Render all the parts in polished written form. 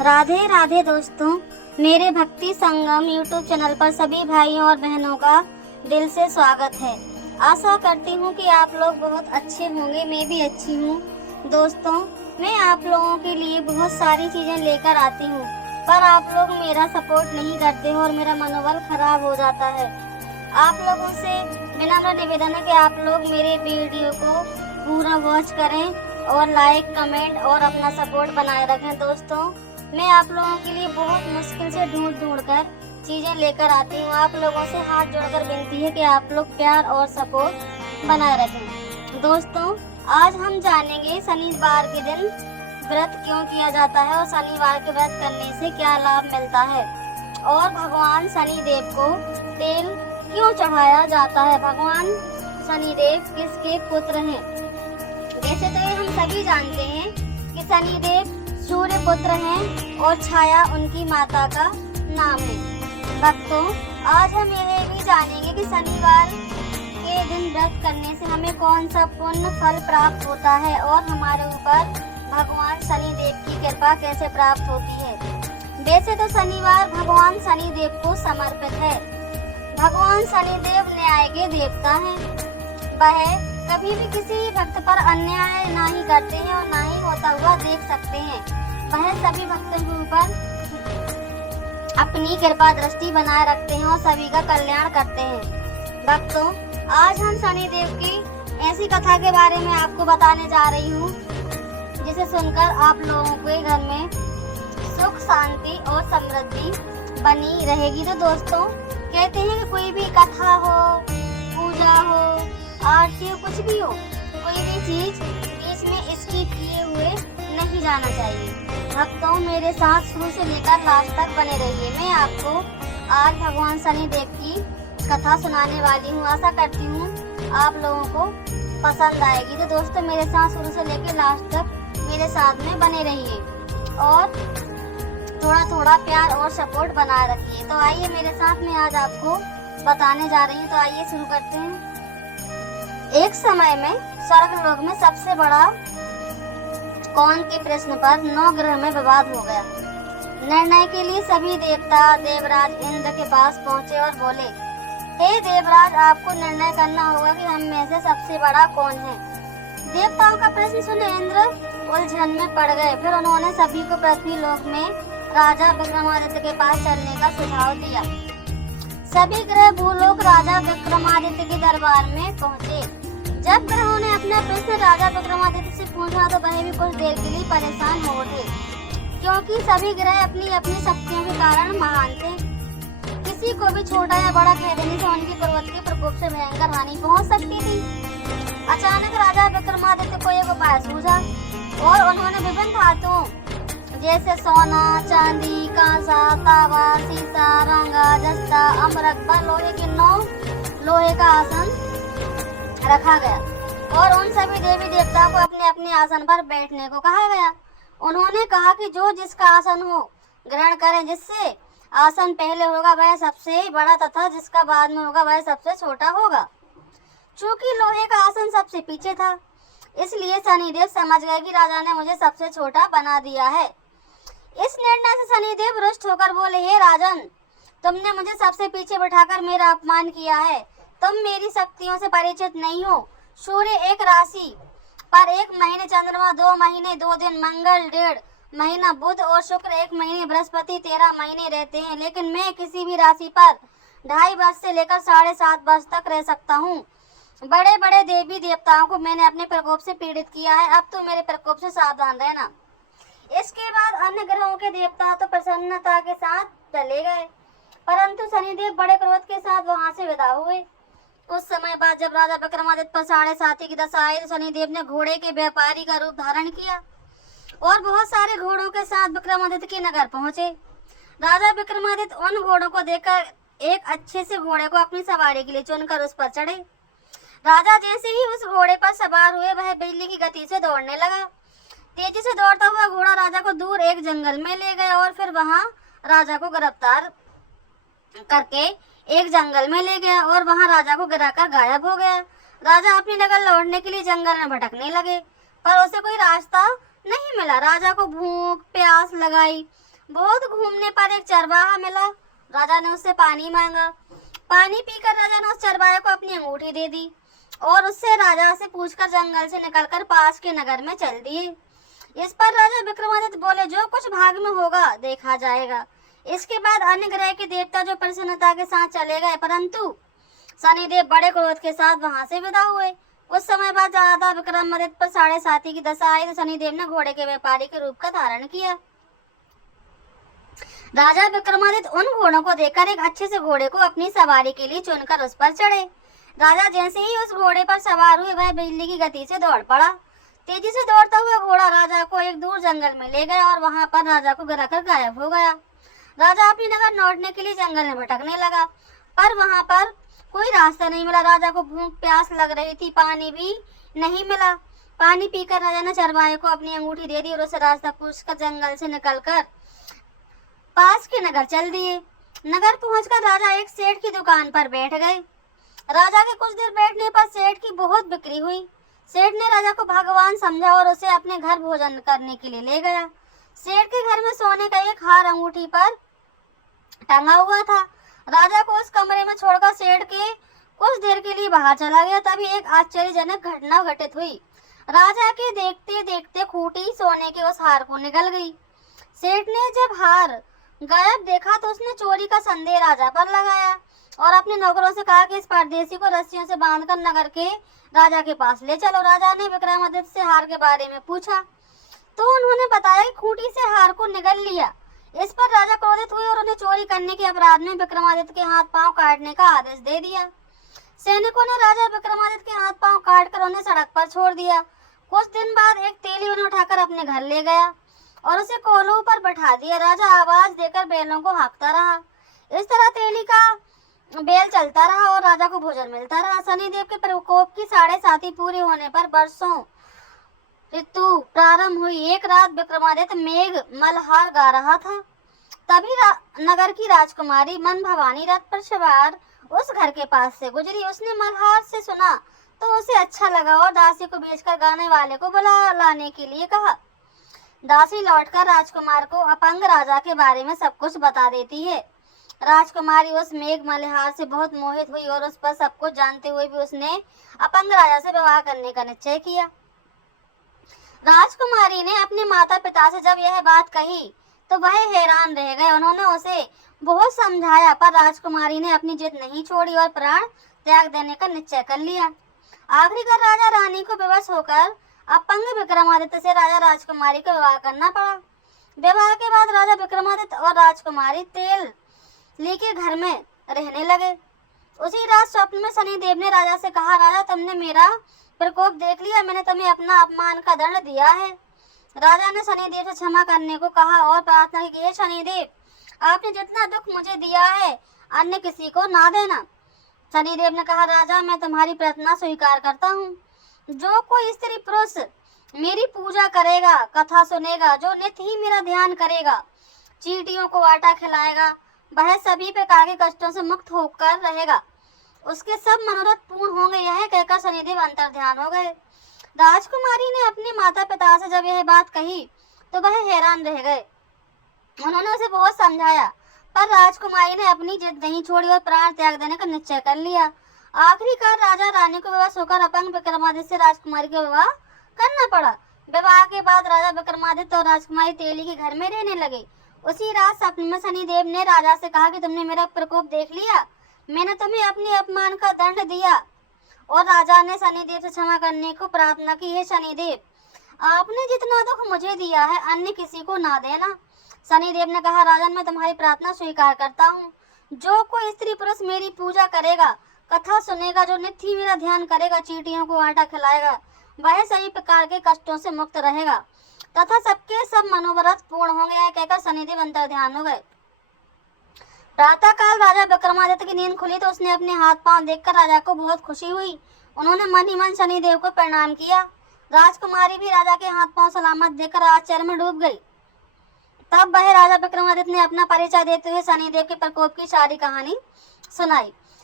राधे राधे दोस्तों, मेरे भक्ति संगम यूट्यूब चैनल पर सभी भाइयों और बहनों का दिल से स्वागत है। आशा करती हूँ कि आप लोग बहुत अच्छे होंगे, मैं भी अच्छी हूँ। दोस्तों, मैं आप लोगों के लिए बहुत सारी चीज़ें लेकर आती हूँ, पर आप लोग मेरा सपोर्ट नहीं करते हो और मेरा मनोबल खराब हो जाता है। आप लोगों से विनम्र निवेदन है कि आप लोग मेरे वीडियो को पूरा वॉच करें और लाइक, कमेंट और अपना सपोर्ट बनाए रखें। दोस्तों, मैं आप लोगों के लिए बहुत मुश्किल से ढूंढ कर चीज़ें लेकर आती हूँ। आप लोगों से हाथ जोड़कर विनती है कि आप लोग प्यार और सपोर्ट बनाए रखें। दोस्तों, आज हम जानेंगे शनिवार के दिन व्रत क्यों किया जाता है और शनिवार के व्रत करने से क्या लाभ मिलता है, और भगवान शनिदेव को तेल क्यों चढ़ाया जाता है। भगवान शनिदेव किसके पुत्र हैं? वैसे तो ये हम सभी जानते हैं कि शनिदेव सूर्य पुत्र हैं और छाया उनकी माता का नाम है। भक्तों, आज हम यह भी जानेंगे कि शनिवार के दिन व्रत करने से हमें कौन सा पुण्य फल प्राप्त होता है और हमारे ऊपर भगवान शनिदेव की कृपा कैसे प्राप्त होती है। वैसे तो शनिवार भगवान शनिदेव को समर्पित है। भगवान शनिदेव न्याय के देवता हैं। वह कभी भी किसी भक्त पर अन्याय नहीं करते हैं और ना ही होता हुआ देख सकते हैं। वह सभी भक्तों के ऊपर अपनी कृपा दृष्टि बनाए रखते हैं और सभी का कल्याण करते हैं। भक्तों, आज हम शनिदेव की ऐसी कथा के बारे में आपको बताने जा रही हूँ जिसे सुनकर आप लोगों के घर में सुख, शांति और समृद्धि बनी रहेगी। तो दोस्तों, कहते हैं कि कोई भी कथा हो, पूजा हो, आरती हो, कुछ भी हो, कोई भी चीज बीच में स्किप किए हुए नहीं जाना चाहिए। भक्तों, मेरे साथ शुरू से लेकर लास्ट तक बने रहिए। मैं आपको आज भगवान शनिदेव की कथा सुनाने वाली हूँ। आशा करती हूँ आप लोगों को पसंद आएगी। तो दोस्तों, मेरे साथ शुरू से लेकर लास्ट तक मेरे साथ में बने रहिए और थोड़ा थोड़ा प्यार और सपोर्ट बनाए रखिए। तो आइए, मेरे साथ में आज आपको बताने जा रही हूँ। तो आइए शुरू करते हैं। एक समय में स्वर्गलोक में सबसे बड़ा कौन के प्रश्न पर 9 ग्रह में विवाद हो गया। निर्णय के लिए सभी देवता देवराज इंद्र के पास पहुंचे और बोले, हे देवराज, आपको निर्णय करना होगा कि हम में से सबसे बड़ा कौन है। देवताओं का प्रश्न सुने इंद्र उलझन में पड़ गए। फिर उन्होंने सभी को पृथ्वी लोक में राजा विक्रमादित्य के पास चलने का सुझाव दिया। सभी ग्रह भूलोक राजा विक्रमादित्य के दरबार में पहुंचे। जब ग्रहों ने अपना प्रश्न राजा विक्रमादित्य से पूछा तो वह भी कुछ देर के लिए परेशान हो उठे, क्योंकि सभी ग्रह अपनी अपनी शक्तियों के कारण महान थे। किसी को भी छोटा या बड़ा कह देने से उनकी पर्वत के प्रकोप से भयंकर हानि पहुंच सकती थी। अचानक राजा विक्रमादित्य को एक उपाय सूझा और उन्होंने विभिन्न धातुओं जैसे सोना, चांदी, कांसा, तावा, सीसा, रंगा, जस्ता, अमरक व लोहे के 9 लोहे का आसन रखा गया और उन सभी देवी देवताओं को अपने अपने आसन पर बैठने को कहा गया। उन्होंने कहा कि जो जिसका आसन हो ग्रहण करें। जिससे आसन पहले होगा वह सबसे बड़ा तथा जिसका बाद में होगा वह सबसे छोटा होगा। चूंकि लोहे का आसन सबसे पीछे था, इसलिए शनिदेव समझ गए कि राजा ने मुझे सबसे छोटा बना दिया है। इस निर्णय से शनिदेव रुष्ट होकर बोले, हे राजन, तुमने मुझे सबसे पीछे बिठाकर मेरा अपमान किया है। तुम मेरी शक्तियों से परिचित नहीं हो। सूर्य एक राशि पर 1 महीने, चंद्रमा 2 महीने 2 दिन, मंगल 1.5 महीना, बुध और शुक्र 1 महीने, बृहस्पति 13 महीने रहते हैं। लेकिन मैं किसी भी राशि पर 2.5 वर्ष से लेकर 7.5 वर्ष तक रह सकता हूँ। बड़े बड़े देवी देवताओं को मैंने अपने प्रकोप से पीड़ित किया है। अब तो मेरे प्रकोप से सावधान रहना। इसके बाद अन्य ग्रहों के देवता तो प्रसन्नता के साथ चले गए, परंतु शनिदेव बड़े क्रोध के साथ वहां से विदा हुए। कुछ समय बाद जब राजा विक्रमादित्य पर 7.5 की दशा आई तो शनिदेव ने घोड़े के व्यापारी का रूप धारण किया और बहुत सारे घोड़ों के साथ विक्रमादित्य के नगर पहुंचे। राजा विक्रमादित्य उन घोड़ों को देखकर एक अच्छे से घोड़े को अपनी सवारी के लिए चुनकर उस पर चढ़े। राजा जैसे ही उस घोड़े पर सवार हुए वह बिजली की गति से दौड़ने लगा। तेजी से दौड़ता हुआ घोड़ा राजा को दूर एक जंगल में ले गया और फिर वहां राजा को गिरफ्तार करके एक जंगल में ले गया और वहां राजा को गिराकर गायब हो गया। राजा अपनी नगर लौटने के लिए जंगल में भटकने लगे, पर उसे कोई रास्ता नहीं मिला। राजा को भूख प्यास लगाई बहुत घूमने पर एक चरवाहा मिला। राजा ने उससे पानी मांगा। पानी पीकर राजा ने उस चरवाहे को अपनी अंगूठी दे दी और उससे राजा से पूछकर जंगल से निकलकर पास के नगर में चल दिए। इस पर राजा विक्रमादित्य बोले, जो कुछ भाग में होगा देखा जाएगा। इसके बाद अन्य ग्रह के देवता जो प्रसन्नता के साथ चले गए, परंतु शनिदेव बड़े क्रोध के साथ वहां से विदा हुए। कुछ समय बाद राजा विक्रमादित्य पर 7.5 की दशा आई तो शनिदेव ने घोड़े के व्यापारी के रूप का धारण किया। राजा विक्रमादित्य उन घोड़ों को देखकर एक अच्छे से घोड़े को अपनी सवारी के लिए चुनकर उस पर चढ़े। राजा जैसे ही उस घोड़े पर सवार हुए, वह बिजली की गति से दौड़ पड़ा। तेजी से दौड़ता हुआ घोड़ा राजा को एक दूर जंगल में ले गया और वहां पर राजा को गिराकर गायब हो गया। राजा अपनी नगर लौटने के लिए जंगल में भटकने लगा, पर वहां पर कोई रास्ता नहीं मिला। राजा को भूख प्यास लग रही थी, पानी भी नहीं मिला। पानी पीकर राजा ने चरवाहे को अपनी अंगूठी दे दी और उसे रास्ता पूछकर जंगल से निकलकर पास के नगर चल दिए। नगर पहुंचकर राजा एक सेठ की दुकान पर बैठ गए। राजा के कुछ देर बैठने पर सेठ की बहुत बिक्री हुई। सेठ ने राजा को भगवान समझा और उसे अपने घर भोजन करने के लिए ले गया। सेठ के घर में सोने का एक हार अंगूठी पर टंगा हुआ था। राजा को उस कमरे में छोड़कर सेठ के कुछ देर के लिए बाहर चला गया। तभी एक आश्चर्यजनक घटना घटित हुई। राजा के देखते देखते खूंटी सोने के उस हार को निगल गई। सेठ ने जब हार गायब देखा तो उसने चोरी का संदेह राजा पर लगाया और अपने नौकरों से कहा कि इस परदेसी को रस्सियों से बांधकर नगर के राजा के पास ले चलो। राजा ने विक्रमादित्य से हार के बारे में पूछा तो उन्होंने बताया कि खूंटी से हार को निगल लिया। इस पर राजा क्रोधित हुए और उन्हें चोरी करने के अपराध में विक्रमादित्य के हाथ पांव काटने का आदेश दे दिया। सैनिकों ने राजा विक्रमादित्य के हाथ पांव काटकर उन्हें सड़क पर छोड़ दिया। कुछ दिन बाद एक तेली उन्हें उठाकर अपने घर ले गया और उसे कोल्हू पर बैठा दिया। राजा आवाज देकर बैलों को हाँकता रहा। इस तरह तेली का बेल चलता रहा और राजा को भोजन मिलता रहा। शनिदेव के प्रकोप की 7.5 पूरी होने पर वर्षों ऋतु प्रारंभ हुई। एक रात विक्रमादित्य मेघ मल्हार गा रहा था। तभी नगर की राजकुमारी मन भवानी रथ पर सवार उस घर के पास से गुजरी। उसने मल्हार से सुना तो उसे अच्छा लगा और दासी को बेचकर गाने वाले को बुला लाने के लिए कहा। दासी लौटकर राजकुमार को अपंग राजा के बारे में सब कुछ बता देती है। राजकुमारी उस मेघ मल्हार से बहुत मोहित हुई और उस पर सब कुछ जानते हुए भी उसने अपंग राजा से विवाह करने का निश्चय किया। राजकुमारी ने अपने माता पिता से जब यह बात कही तो वह हैरान रह गए। उन्होंने उसे बहुत समझाया पर राजकुमारी ने अपनी जिद नहीं छोड़ी और प्राण त्याग देने का निश्चय कर लिया। आखिरकार राजा रानी को विवश होकर अपंग विक्रमादित्य से राजा राजकुमारी का विवाह करना पड़ा। विवाह के बाद राजा विक्रमादित्य और राजकुमारी तेली के घर में रहने लगे। उसी रात स्वप्न में शनिदेव ने राजा से कहा, राजा तुमने मेरा प्रकोप देख लिया, मैंने तुम्हें अपना अपमान का दंड दिया है। राजा ने शनिदेव से क्षमा करने को कहा और प्रार्थना की, हे शनिदेव, आपने जितना दुख मुझे दिया है अन्य किसी को ना देना। शनिदेव ने कहा, राजा मैं तुम्हारी प्रार्थना स्वीकार करता हूँ। जो कोई स्त्री पुरुष मेरी पूजा करेगा, कथा सुनेगा, जो नित्य ही मेरा ध्यान करेगा, चींटियों को आटा खिलाएगा, वह सभी प्रकार के कष्टों से मुक्त होकर रहेगा, उसके सब मनोरथ पूर्ण होंगे। यह कहकर शनिदेव अंतर ध्यान हो गए। राजकुमारी ने अपने माता पिता से जब यह बात कही तो वह हैरान रह गए। उन्होंने उसे बहुत समझाया पर राजकुमारी ने अपनी जिद नहीं छोड़ी और प्राण त्याग देने का निश्चय कर लिया। आखिरकार राजा रानी को विवश होकर अपंग विक्रमादित्य से राजकुमारी का विवाह करना पड़ा। विवाह के बाद राजा विक्रमादित्य और राजकुमारी तेली के घर में रहने लगे। उसी रात स्वप्न में शनिदेव ने राजा से कहा कि तुमने मेरा प्रकोप देख लिया, मैंने तुम्हें अपने अपमान का दंड दिया। और राजा ने शनिदेव से क्षमा करने को प्रार्थना की, हे शनिदेव, आपने जितना दुख मुझे दिया है अन्य किसी को ना देना। शनिदेव ने कहा, राजन मैं तुम्हारी प्रार्थना स्वीकार करता हूँ। जो कोई स्त्री पुरुष मेरी पूजा करेगा, कथा सुनेगा, जो नित्य ही मेरा ध्यान करेगा, चींटियों को आटा खिलाएगा, वह सभी प्रकार के कष्टों से मुक्त रहेगा तथा सबके सब मनोरथ पूर्ण होंगे। यह कहकर शनिदेव अंतर ध्यान हो गए। प्रातः काल राजा विक्रमादित्य की नींद खुली तो उसने अपने हाथ पांव देखकर राजा को बहुत खुशी हुई। उन्होंने मन ही मन शनिदेव को प्रणाम किया। राजकुमारी भी राजा के हाथ पांव सलामत देखकर आश्चर्य में डूब गई। तब वह राजा विक्रमादित्य ने अपना परिचय देते हुए शनिदेव के प्रकोप की सारी कहानी सुनाई।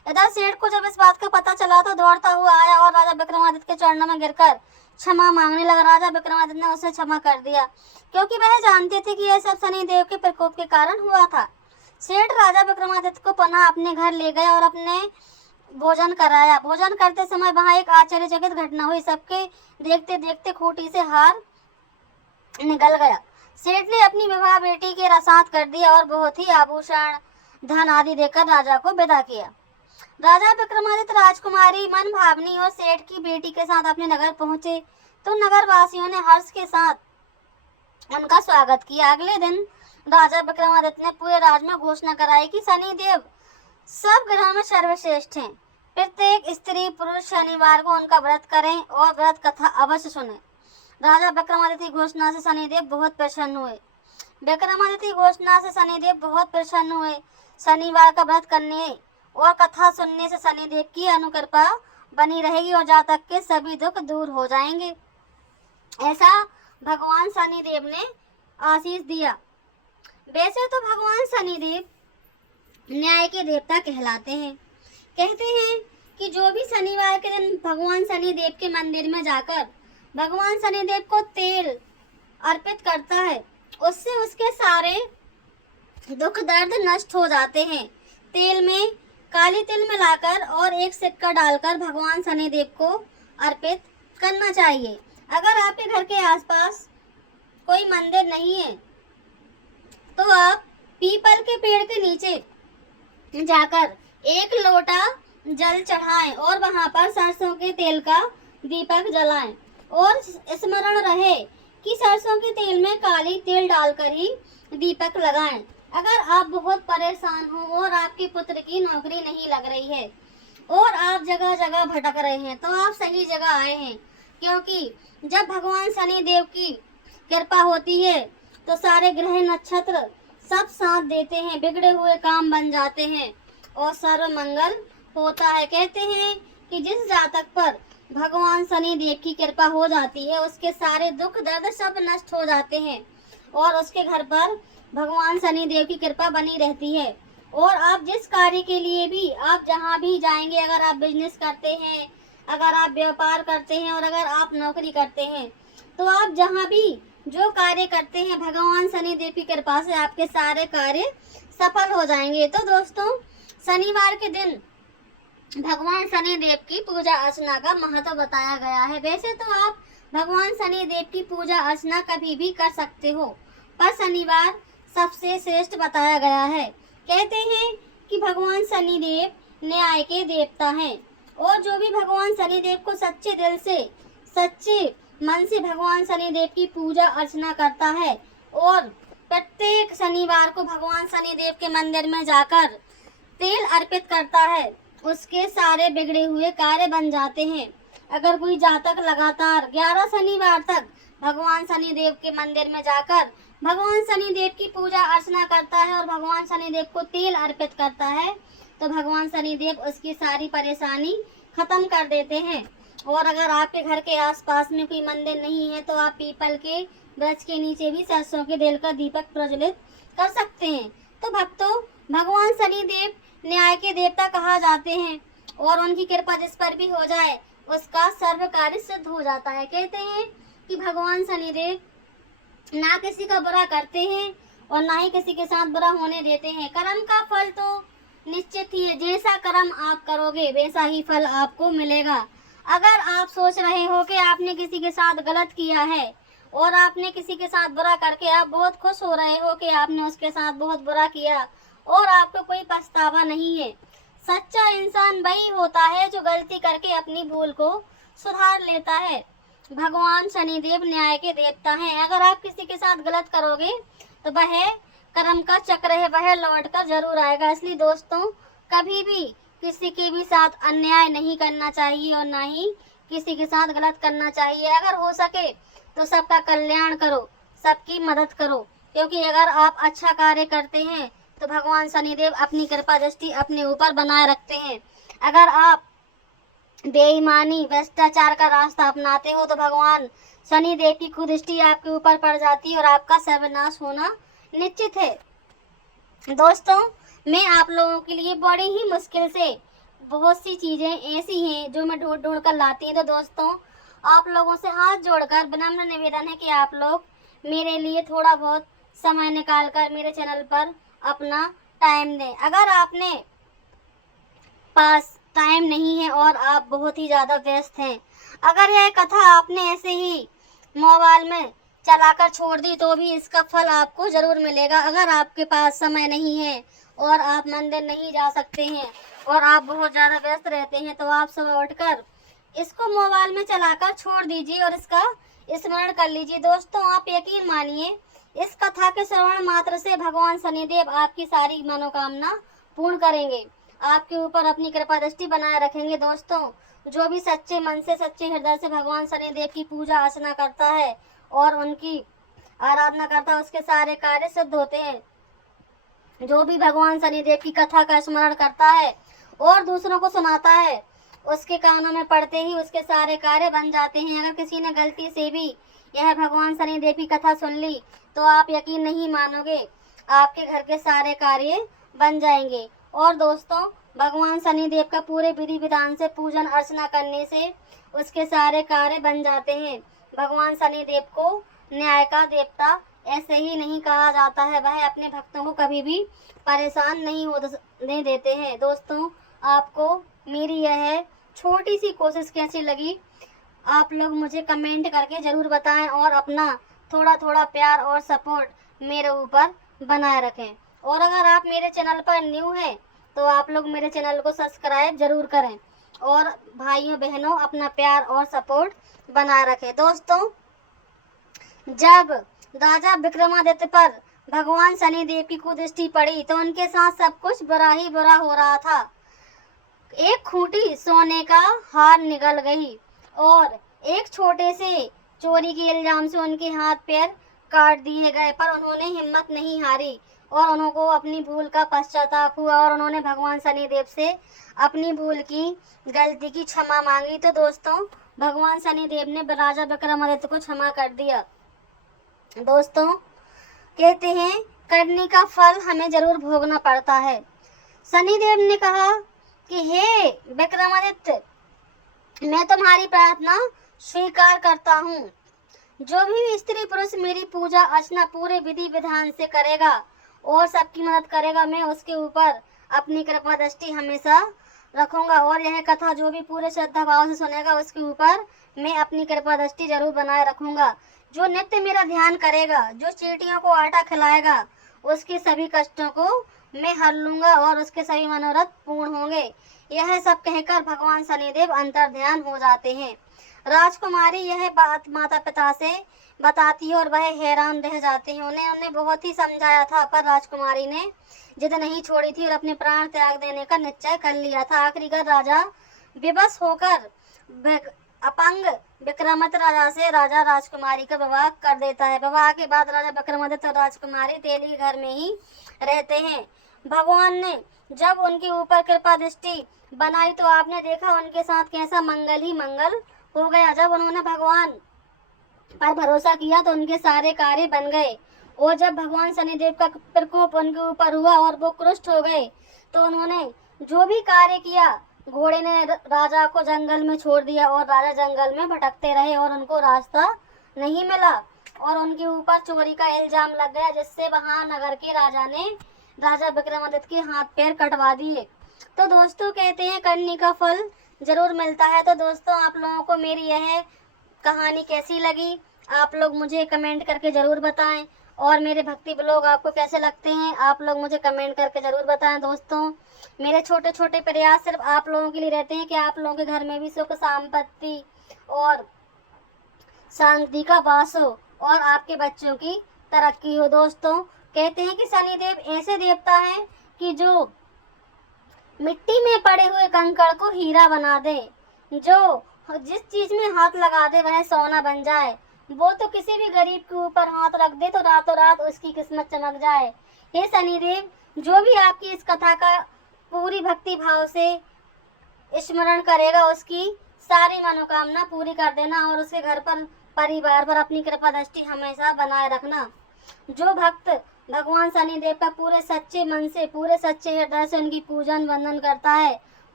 इधर सेठ को जब इस बात का पता चला तो दौड़ता हुआ आया और राजा विक्रमादित्य के चरणों में गिरकर क्षमा मांगने लगा। राजा विक्रमादित्य ने उसे क्षमा कर दिया, क्योंकि वह जानते थे कि यह सब शनिदेव के प्रकोप के कारण हुआ था। सेठ राजा विक्रमादित्य को पुनः अपने घर ले गए और अपने भोजन कराया। भोजन करते समय वहां एक आश्चर्यचकित घटना हुई। सबके देखते देखते खूंटी से हार निकल गया। सेठ ने अपनी विवाह बेटी के साथ कर दिया और बहुत ही आभूषण धन आदि देकर राजा को विदा किया। राजा विक्रमादित्य राजकुमारी मन भावनी और सेठ की बेटी के साथ अपने नगर पहुंचे तो नगर वासियों ने हर्ष के साथ उनका स्वागत किया। अगले दिन राजा विक्रमादित्य ने पूरे राज्य में घोषणा कराई कि शनिदेव सब ग्रहों में सर्वश्रेष्ठ हैं। प्रत्येक स्त्री पुरुष शनिवार को उनका व्रत करें और व्रत कथा अवश्य सुने। राजा विक्रमादित्य की घोषणा से शनिदेव बहुत प्रसन्न हुए। शनिवार का व्रत करने और कथा सुनने से शनिदेव की अनुकृपा बनी रहेगी और जातक के सभी दुख दूर हो जाएंगे, ऐसा भगवान शनिदेव ने आशीष दिया। वैसे तो भगवान शनिदेव न्याय के देवता कहलाते हैं। कहते हैं कि जो भी शनिवार के दिन भगवान शनिदेव के मंदिर में जाकर भगवान शनिदेव को तेल अर्पित करता है, उससे उसके सारे दुख दर्द नष्ट हो जाते हैं। तेल में काली तिल मिलाकर और एक सिक्का डालकर भगवान शनिदेव को अर्पित करना चाहिए। अगर आपके घर के आसपास कोई मंदिर नहीं है तो आप पीपल के पेड़ के नीचे जाकर एक लोटा जल चढ़ाएं और वहां पर सरसों के तेल का दीपक जलाएं और स्मरण रहे कि सरसों के तेल में काली तिल डालकर ही दीपक लगाएं। अगर आप बहुत परेशान हो और आपके पुत्र की नौकरी नहीं लग रही है और आप जगह जगह भटक रहे हैं तो आप सही जगह आए हैं, क्योंकि जब भगवान शनिदेव की कृपा होती है तो सारे ग्रह नक्षत्र सब साथ देते हैं, बिगड़े हुए काम बन जाते हैं और सर्व मंगल होता है। कहते हैं कि जिस जातक पर भगवान शनिदेव की कृपा हो जाती है उसके सारे दुख दर्द सब नष्ट हो जाते हैं और उसके घर पर भगवान शनिदेव की कृपा बनी रहती है। और आप जिस कार्य के लिए भी आप जहाँ भी जाएंगे, अगर आप बिजनेस करते हैं, अगर आप व्यापार करते हैं और अगर आप नौकरी करते हैं, तो आप जहाँ भी जो कार्य करते हैं भगवान शनिदेव की कृपा से आपके सारे कार्य सफल हो जाएंगे। तो दोस्तों, शनिवार के दिन भगवान शनिदेव की पूजा अर्चना का महत्व बताया गया है। वैसे तो आप भगवान शनिदेव की पूजा अर्चना कभी भी कर सकते हो, पर शनिवार सबसे श्रेष्ठ बताया गया है। कहते हैं कि भगवान शनिदेव न्याय के देवता हैं और जो भी भगवान शनिदेव को सच्चे दिल से सच्चे मन से भगवान शनिदेव की पूजा अर्चना करता है और प्रत्येक शनिवार को भगवान शनिदेव के मंदिर में जाकर तेल अर्पित करता है, उसके सारे बिगड़े हुए कार्य बन जाते हैं। अगर कोई जातक लगातार 11 शनिवार तक भगवान शनिदेव के मंदिर में जाकर भगवान शनिदेव की पूजा अर्चना करता है और भगवान शनिदेव को तेल अर्पित करता है तो भगवान शनिदेव उसकी सारी परेशानी खत्म कर देते हैं। और अगर आपके घर के आसपास में कोई मंदिर नहीं है तो आप पीपल के वृक्ष के नीचे भी सरसों के तेल का दीपक प्रज्वलित कर सकते हैं। तो भक्तों, भगवान शनिदेव न्याय के देवता कहा जाते हैं और उनकी कृपा जिस पर भी हो जाए उसका सर्व कार्य सिद्ध हो जाता है। कहते हैं कि भगवान शनिदेव ना किसी का बुरा करते हैं और ना ही किसी के साथ बुरा होने देते हैं। कर्म का फल तो निश्चित ही है, जैसा कर्म आप करोगे वैसा ही फल आपको मिलेगा। अगर आप सोच रहे हो कि आपने किसी के साथ गलत किया है और आपने किसी के साथ बुरा करके आप बहुत खुश हो रहे हो कि आपने उसके साथ बहुत बुरा किया और आपको कोई पछतावा नहीं है, सच्चा इंसान वही होता है जो गलती करके अपनी भूल को सुधार लेता है। भगवान शनिदेव न्याय के देवता हैं। अगर आप किसी के साथ गलत करोगे तो वह कर्म का चक्र है, वह लौट कर जरूर आएगा। इसलिए दोस्तों, कभी भी किसी के भी साथ अन्याय नहीं करना चाहिए और ना ही किसी के साथ गलत करना चाहिए। अगर हो सके तो सबका कल्याण करो, सबकी मदद करो, क्योंकि अगर आप अच्छा कार्य करते हैं तो भगवान शनिदेव अपनी कृपा दृष्टि अपने ऊपर बनाए रखते हैं। अगर आप बेईमानी भ्रष्टाचार का रास्ता अपनाते हो तो भगवान शनिदेव की कुदृष्टि आपके ऊपर पड़ जाती है और आपका सर्वनाश होना निश्चित है। दोस्तों, मैं आप लोगों के लिए बड़ी ही मुश्किल से बहुत सी चीज़ें ऐसी हैं जो मैं ढूंढ ढूंढ कर लाती हूँ। तो दोस्तों, आप लोगों से हाथ जोड़कर विनम्र निवेदन है कि आप लोग मेरे लिए थोड़ा बहुत समय निकाल कर मेरे चैनल पर अपना टाइम दें। अगर आपने पास टाइम नहीं है और आप बहुत ही ज़्यादा व्यस्त हैं, अगर यह कथा आपने ऐसे ही मोबाइल में चलाकर छोड़ दी तो भी इसका फल आपको ज़रूर मिलेगा। अगर आपके पास समय नहीं है और आप मंदिर नहीं जा सकते हैं और आप बहुत ज़्यादा व्यस्त रहते हैं, तो आप सुबह उठकर इसको मोबाइल में चलाकर छोड़ दीजिए और इसका स्मरण कर लीजिए। दोस्तों, आप यकीन मानिए, इस कथा के श्रवण मात्र से भगवान शनिदेव आपकी सारी मनोकामना पूर्ण करेंगे, आपके ऊपर अपनी कृपा दृष्टि बनाए रखेंगे। दोस्तों, जो भी सच्चे मन से सच्चे हृदय से भगवान शनिदेव की पूजा अर्चना करता है और उनकी आराधना करता है, उसके सारे कार्य सिद्ध होते हैं। जो भी भगवान शनिदेव की कथा का स्मरण करता है और दूसरों को सुनाता है, उसके कानों में पड़ते ही उसके सारे कार्य बन जाते हैं। अगर किसी ने गलती से भी यह भगवान शनिदेव की कथा सुन ली तो आप यकीन नहीं मानोगे, आपके घर के सारे कार्य बन जाएंगे। और दोस्तों, भगवान शनिदेव का पूरे विधि विधान से पूजन अर्चना करने से उसके सारे कार्य बन जाते हैं। भगवान शनिदेव को न्याय का देवता ऐसे ही नहीं कहा जाता है, वह अपने भक्तों को कभी भी परेशान नहीं होने देते हैं। दोस्तों, आपको मेरी यह छोटी सी कोशिश कैसी लगी, आप लोग मुझे कमेंट करके ज़रूर बताएं और अपना थोड़ा थोड़ा प्यार और सपोर्ट मेरे ऊपर बनाए रखें। और अगर आप मेरे चैनल पर न्यू हैं तो आप लोग मेरे चैनल को सब्सक्राइब ज़रूर करें और भाइयों बहनों अपना प्यार और सपोर्ट बनाए रखें। दोस्तों, जब राजा विक्रमादित्य पर भगवान शनिदेव की कुदृष्टि पड़ी तो उनके साथ सब कुछ बुरा ही बुरा हो रहा था। एक खूंटी सोने का हार निकल गई और एक छोटे से चोरी के इल्जाम से उनके हाथ पैर काट दिए गए, पर उन्होंने हिम्मत नहीं हारी और उनको अपनी भूल का पश्चाताप हुआ और उन्होंने भगवान शनिदेव से अपनी भूल की गलती की क्षमा मांगी। तो दोस्तों, भगवान शनिदेव ने राजा विक्रमादित्य को क्षमा कर दिया। दोस्तों, कहते हैं करने का फल हमें जरूर भोगना पड़ता है। शनिदेव ने कहा कि हे विक्रमादित्य, मैं तुम्हारी प्रार्थना स्वीकार करता हूँ। जो भी स्त्री पुरुष मेरी पूजा अर्चना पूरे विधि विधान से करेगा और सबकी मदद करेगा, मैं उसके ऊपर अपनी कृपा दृष्टि हमेशा रखूंगा और यह कथा जो भी पूरे श्रद्धा भाव से सुनेगा उसके ऊपर मैं अपनी कृपा दृष्टि जरूर बनाए रखूंगा। जो नित्य मेरा ध्यान करेगा, जो चींटियों को आटा खिलाएगा, उसके सभी कष्टों को मैं हर लूंगा और उसके सभी मनोरथ पूर्ण होंगे। यह सब कहकर भगवान शनिदेव अंतर ध्यान हो जाते हैं। राजकुमारी यह बात माता पिता से बताती है और वह हैरान रह जाते हैं। उन्हें बहुत ही समझाया था, पर राजकुमारी ने जिद नहीं छोड़ी थी और अपने प्राण त्याग देने का निश्चय कर लिया था। आखिरकार राजा विवश होकर अपंग विक्रमादित्य राजा से राजा राजकुमारी का विवाह कर देता है। विवाह के बाद राजा विक्रमादित्य और राजकुमारी तेली के घर में ही रहते हैं। भगवान ने जब उनके ऊपर कृपा दृष्टि बनाई तो आपने देखा उनके साथ कैसा मंगल ही मंगल हो गया। जब उन्होंने भगवान पर भरोसा किया तो उनके सारे कार्य बन गए और जब भगवान शनिदेव का प्रकोप उनके ऊपर हुआ और वो क्रुष्ट हो गए तो उन्होंने जो भी कार्य किया, घोड़े ने राजा को जंगल में छोड़ दिया और राजा जंगल में भटकते रहे और उनको रास्ता नहीं मिला और उनके ऊपर चोरी का इल्जाम लग गया, जिससे वहां नगर के राजा ने राजा विक्रमादित्य के हाथ पैर कटवा दिए। तो दोस्तों, कहते हैं करने का फल जरूर मिलता है। तो दोस्तों, आप लोगों को मेरी यह कहानी कैसी लगी, आप लोग मुझे कमेंट करके ज़रूर बताएं और मेरे भक्ति ब्लॉग आपको कैसे लगते हैं आप लोग मुझे कमेंट करके ज़रूर बताएं। दोस्तों, मेरे छोटे छोटे प्रयास सिर्फ आप लोगों के लिए रहते हैं कि आप लोगों के घर में भी सुख संपत्ति और शांति का वास हो और आपके बच्चों की तरक्की हो। दोस्तों, कहते हैं कि शनिदेव ऐसे देवता हैं कि जो मिट्टी में पड़े हुए कंकड़ को हीरा बना दे, जो जिस चीज में हाथ लगा दे वह सोना बन जाए। वो तो किसी भी गरीब के ऊपर हाथ रख दे तो रातों रात उसकी किस्मत चमक जाए। हे शनिदेव, जो भी आपकी इस कथा का पूरी भक्ति भाव से स्मरण करेगा उसकी सारी मनोकामना पूरी कर देना और उसके घर पर परिवार पर अपनी कृपा दृष्टि हमेशा बनाए रखना। जो भक्त भगवान शनिदेव का पूरे सच्चे मन से पूरे सच्चे हृदय से उनकी पूजन वंदन करता है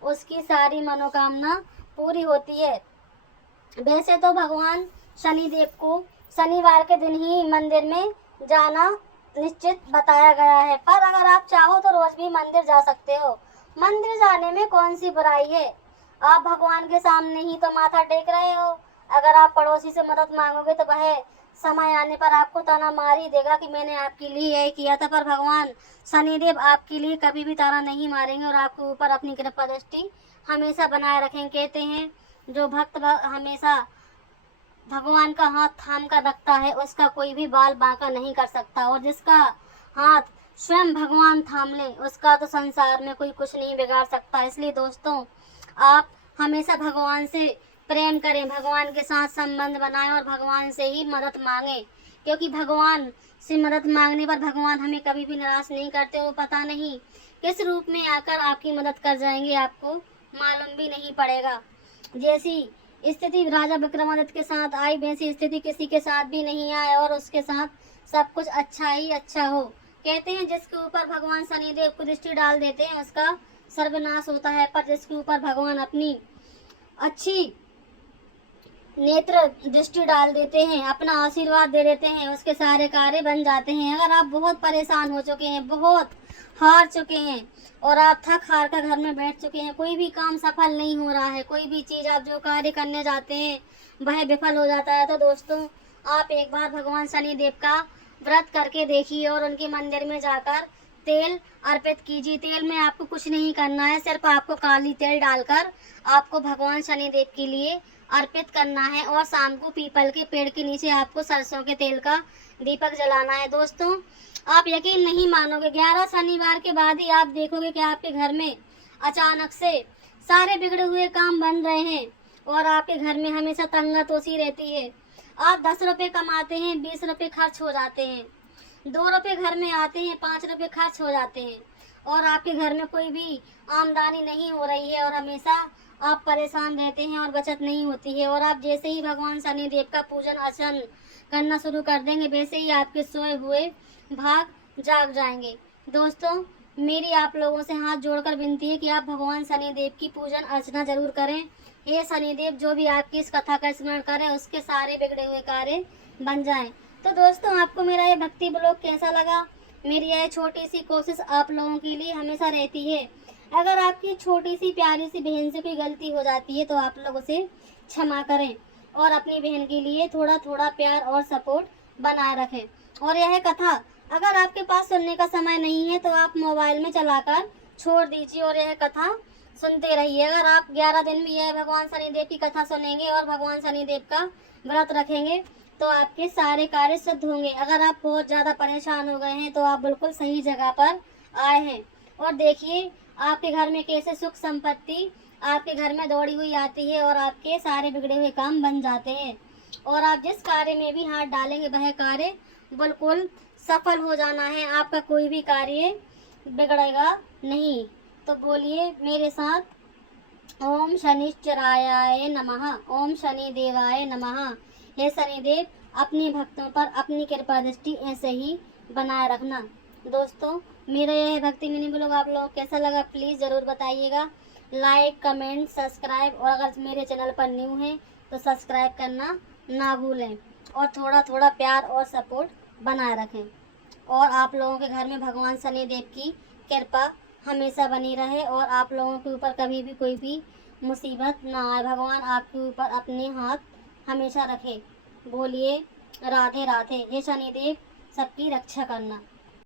उसकी सारी मनोकामना पूरी होती है। वैसे तो भगवान शनिदेव को शनिवार के दिन ही मंदिर में जाना निश्चित बताया गया है, पर अगर आप चाहो तो रोज भी मंदिर जा सकते हो। मंदिर जाने में कौन सी बुराई है। आप भगवान के सामने ही तो माथा टेक रहे हो। अगर आप पड़ोसी से मदद मांगोगे तो वह समय आने पर आपको ताना मार ही देगा कि मैंने आपके लिए यही किया था, पर भगवान शनिदेव आपके लिए कभी भी ताना नहीं मारेंगे और आपके ऊपर अपनी कृपा दृष्टि हमेशा बनाए रखेंगे। कहते हैं जो भक्त हमेशा भगवान का हाथ थाम कर रखता है उसका कोई भी बाल बांका नहीं कर सकता, और जिसका हाथ स्वयं भगवान थाम ले उसका तो संसार में कोई कुछ नहीं बिगाड़ सकता। इसलिए दोस्तों, आप हमेशा भगवान से प्रेम करें, भगवान के साथ संबंध बनाएं और भगवान से ही मदद मांगें, क्योंकि भगवान से मदद मांगने पर भगवान हमें कभी भी निराश नहीं करते। वो पता नहीं किस रूप में आकर आपकी मदद कर जाएंगे, आपको मालूम भी नहीं पड़ेगा। जैसी स्थिति राजा विक्रमादित्य के साथ आई वैसी स्थिति किसी के साथ भी नहीं आए और उसके साथ सब कुछ अच्छा ही अच्छा हो। कहते हैं जिसके ऊपर भगवान शनिदेव को दृष्टि डाल देते हैं उसका सर्वनाश होता है, पर जिसके ऊपर भगवान अपनी अच्छी नेत्र दृष्टि डाल देते हैं, अपना आशीर्वाद दे देते हैं, उसके सारे कार्य बन जाते हैं। अगर आप बहुत परेशान हो चुके हैं, बहुत हार चुके हैं और आप थक हार कर घर में बैठ चुके हैं, कोई भी काम सफल नहीं हो रहा है, कोई भी चीज़ आप जो कार्य करने जाते हैं वह विफल हो जाता है, तो दोस्तों आप एक बार भगवान शनिदेव का व्रत करके देखिए और उनके मंदिर में जाकर तेल अर्पित कीजिए। तेल में आपको कुछ नहीं करना है, सिर्फ आपको काली तेल डालकर आपको भगवान शनिदेव के लिए अर्पित करना है और शाम को पीपल के पेड़ के नीचे आपको सरसों के तेल का दीपक जलाना है। दोस्तों, आप यकीन नहीं मानोगे, 11 शनिवार के बाद ही आप देखोगे कि आपके घर में अचानक से सारे बिगड़े हुए काम बन रहे हैं और आपके घर में हमेशा तंगतोषी रहती है। आप 10 रुपये कमाते हैं, 20 रुपये खर्च हो जाते हैं, 2 रुपये घर में आते हैं, 5 रुपये खर्च हो जाते हैं और आपके घर में कोई भी आमदनी नहीं हो रही है और हमेशा आप परेशान रहते हैं और बचत नहीं होती है। और आप जैसे ही भगवान शनिदेव का पूजन अर्चन करना शुरू कर देंगे वैसे ही आपके सोए हुए भाग जाग जाएंगे। दोस्तों, मेरी आप लोगों से हाथ जोड़कर विनती है कि आप भगवान शनिदेव की पूजन अर्चना जरूर करें। हे शनिदेव, जो भी आपकी इस कथा का स्मरण करें उसके सारे बिगड़े हुए कार्य बन जाएं। तो दोस्तों, आपको मेरा ये भक्ति ब्लॉग कैसा लगा? मेरी यह छोटी सी कोशिश आप लोगों के लिए हमेशा रहती है। अगर आपकी छोटी सी प्यारी सी बहन से कोई गलती हो जाती है तो आप लोग उसे क्षमा करें और अपनी बहन के लिए थोड़ा थोड़ा प्यार और सपोर्ट बनाए रखें। और यह कथा अगर आपके पास सुनने का समय नहीं है तो आप मोबाइल में चलाकर छोड़ दीजिए और यह कथा सुनते रहिए। अगर आप 11 दिन भी यह भगवान शनिदेव की कथा सुनेंगे और भगवान शनिदेव का व्रत रखेंगे तो आपके सारे कार्य सिद्ध होंगे। अगर आप बहुत ज़्यादा परेशान हो गए हैं तो आप बिल्कुल सही जगह पर आए हैं। और देखिए आपके घर में कैसे सुख संपत्ति आपके घर में दौड़ी हुई आती है और आपके सारे बिगड़े हुए काम बन जाते हैं और आप जिस कार्य में भी हाथ डालेंगे वह कार्य बिल्कुल सफल हो जाना है। आपका कोई भी कार्य बिगड़ेगा नहीं। तो बोलिए मेरे साथ, ओम शनिश्चराय नमः, ओम शनि देवाय नमः। हे शनिदेव, अपने भक्तों पर अपनी कृपा दृष्टि ऐसे ही बनाए रखना। दोस्तों, मेरा यह भक्ति मिनी ब्लॉग आप लोगों को कैसा लगा प्लीज़ ज़रूर बताइएगा। लाइक, कमेंट, सब्सक्राइब और अगर मेरे चैनल पर न्यू हैं तो सब्सक्राइब करना ना भूलें और थोड़ा थोड़ा प्यार और सपोर्ट बनाए रखें। और आप लोगों के घर में भगवान शनिदेव की कृपा हमेशा बनी रहे और आप लोगों के ऊपर कभी भी कोई भी मुसीबत ना आए। भगवान आपके ऊपर अपने हाथ हमेशा रखे। बोलिए राधे राधे। हे शनिदेव, सबकी रक्षा करना।